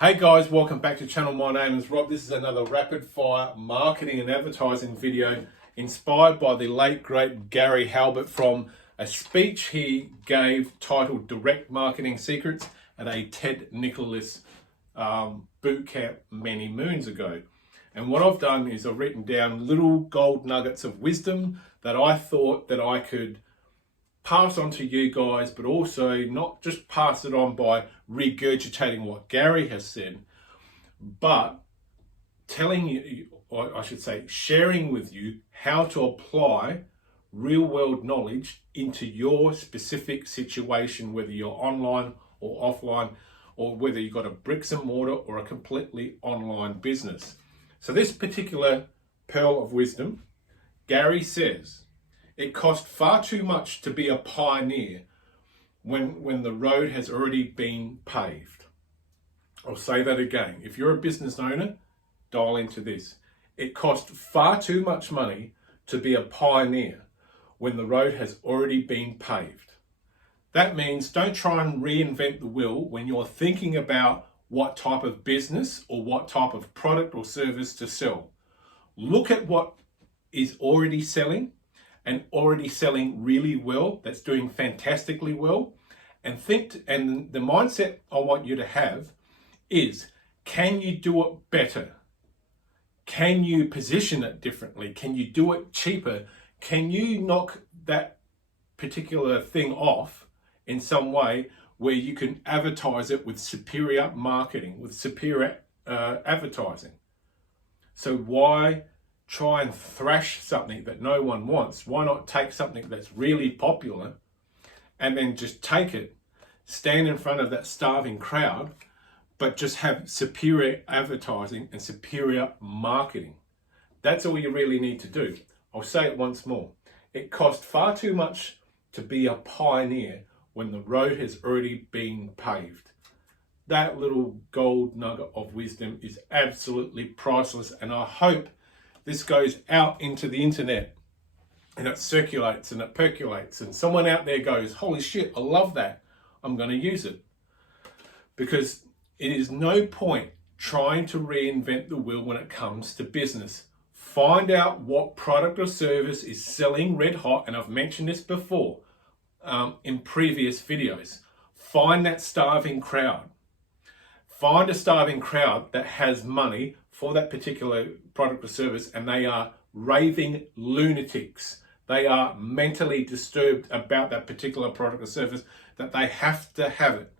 Hey guys, welcome back to the channel. My name is Rob. This is another rapid fire marketing and advertising video inspired by the late great Gary Halbert from a speech he gave titled Direct Marketing Secrets at a Ted Nicholas boot camp many moons ago. And what I've done is I've written down little gold nuggets of wisdom that I thought that I could pass on to you guys, but also not just pass it on by regurgitating what Gary has said, but telling you, or I should say, sharing with you how to apply real world knowledge into your specific situation, whether you're online or offline, or whether you've got a bricks and mortar or a completely online business. So this particular pearl of wisdom, Gary says, it costs far too much to be a pioneer when the road has already been paved. I'll say that again. If you're a business owner, dial into this. It costs far too much money to be a pioneer when the road has already been paved. That means don't try and reinvent the wheel when you're thinking about what type of business or what type of product or service to sell. Look at what is already selling and already selling really well, that's doing fantastically well, and and the mindset I want you to have is, can you do it better? Can you position it differently? Can you do it cheaper? Can you knock that particular thing off in some way where you can advertise it with superior marketing, with superior advertising? So why try and thrash something that no one wants? Why not take something that's really popular and then just take it, stand in front of that starving crowd, but just have superior advertising and superior marketing? That's all you really need to do. I'll say it once more. It costs far too much to be a pioneer when the road has already been paved. That little gold nugget of wisdom is absolutely priceless, and I hope this goes out into the internet and it circulates and it percolates and someone out there goes, holy shit, I love that, I'm going to use it. Because it is no point trying to reinvent the wheel when it comes to business. Find out what product or service is selling red hot, and I've mentioned this before in previous videos. Find that starving crowd. Find a starving crowd that has money for that particular product or service, and they are raving lunatics. They are mentally disturbed about that particular product or service, that they have to have it.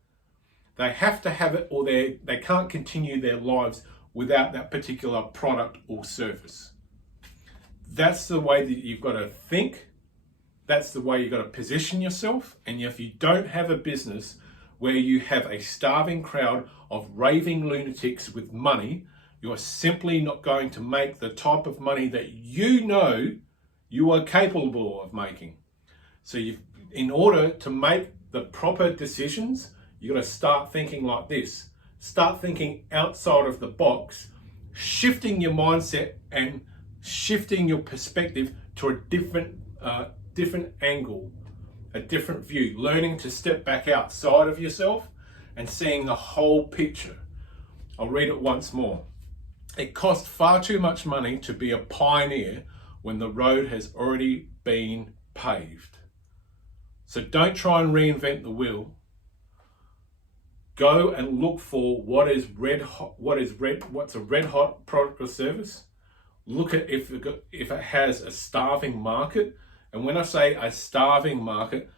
They have to have it, or they can't continue their lives without that particular product or service. That's the way that you've got to think. That's the way you've got to position yourself. And if you don't have a business where you have a starving crowd of raving lunatics with money, you're simply not going to make the type of money that you know you are capable of making. So in order to make the proper decisions, you've got to start thinking like this. Start thinking outside of the box, shifting your mindset and shifting your perspective to a different angle, a different view, learning to step back outside of yourself and seeing the whole picture. I'll read it once more. It costs far too much money to be a pioneer when the road has already been paved. So don't try and reinvent the wheel. Go and look for what's a red hot product or service. Look at if it has a starving market. And when I say a starving market,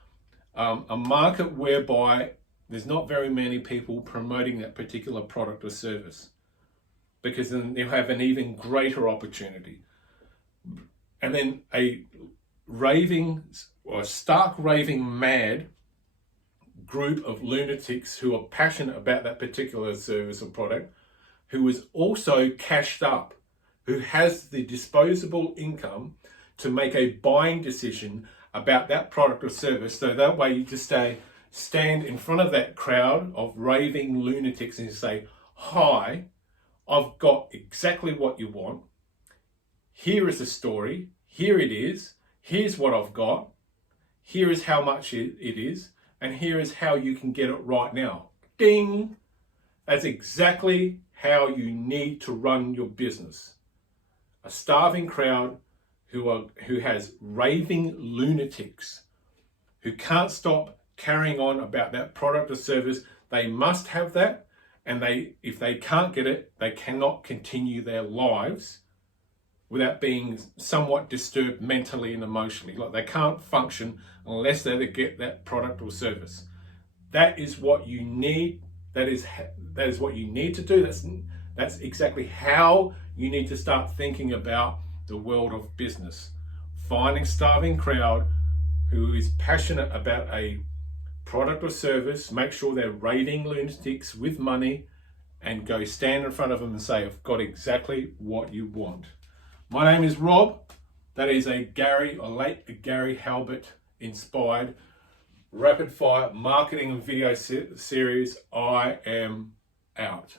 a market whereby there's not very many people promoting that particular product or service, because then they'll have an even greater opportunity. And then a stark raving mad group of lunatics who are passionate about that particular service or product, who is also cashed up, who has the disposable income to make a buying decision about that product or service. So that way you just stand in front of that crowd of raving lunatics and you say, hi, I've got exactly what you want. Here is the story. Here it is. Here's what I've got. Here is how much it is. And here is how you can get it right now. Ding! That's exactly how you need to run your business. A starving crowd who has raving lunatics who can't stop carrying on about that product or service. They must have that, and if they can't get it, they cannot continue their lives without being somewhat disturbed mentally and emotionally. Like, they can't function unless they get that product or service. That is what you need. That is what you need to do. That's exactly how you need to start thinking about the world of business. Find a starving crowd who is passionate about a product or service. Make sure they're raving lunatics with money, and go stand in front of them and say, I've got exactly what you want. My name is Rob. That is a late Gary Halbert inspired rapid fire marketing and video series. I am out.